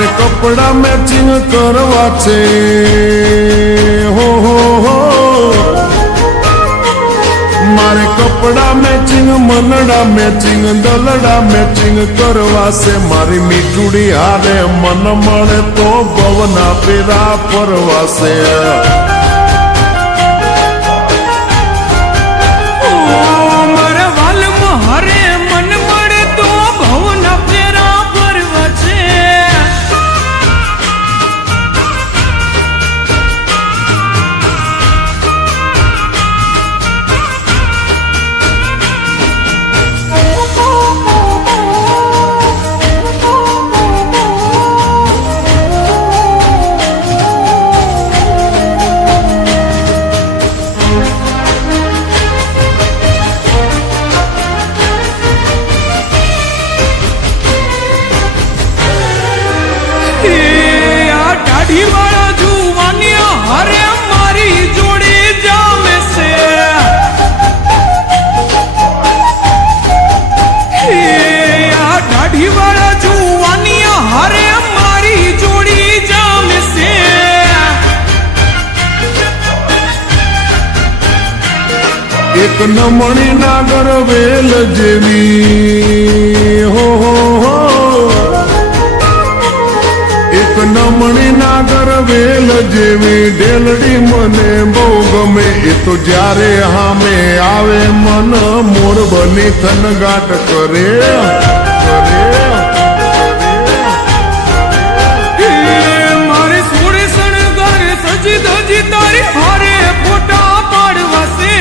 મારે કપડા મેચિંગ કરવા છે હો મારે કપડા મેચિંગ મનડા મેચિંગ દલડા મેચિંગ કરવા છે મારી મીઠુડી હારે મન મળે તો ભવના પેરા ફરવા છે એક નમણી નાગર વેલ જેવી હો એક નમણી નાગર વેલ જેવી ડેલડી મને બહુ ગમે એ તો જ્યારે હામે આવે મન મોર બની થનગાટ કરે મારે સોળે શણગાર સજી ધજી તારી હારે ફોટા પાડવા છે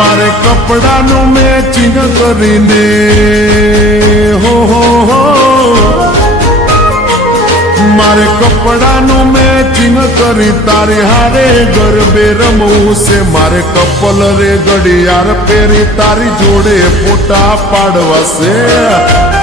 મારે કપડાનું મેચિંગ કરીને હો મારે કપડાનું મેચિંગ કરી તારી હારે ગરબે રમવું છે મારે કપલ રે ઘડિયાળ પહેરી તારી જોડે ફોટા પાડવા છે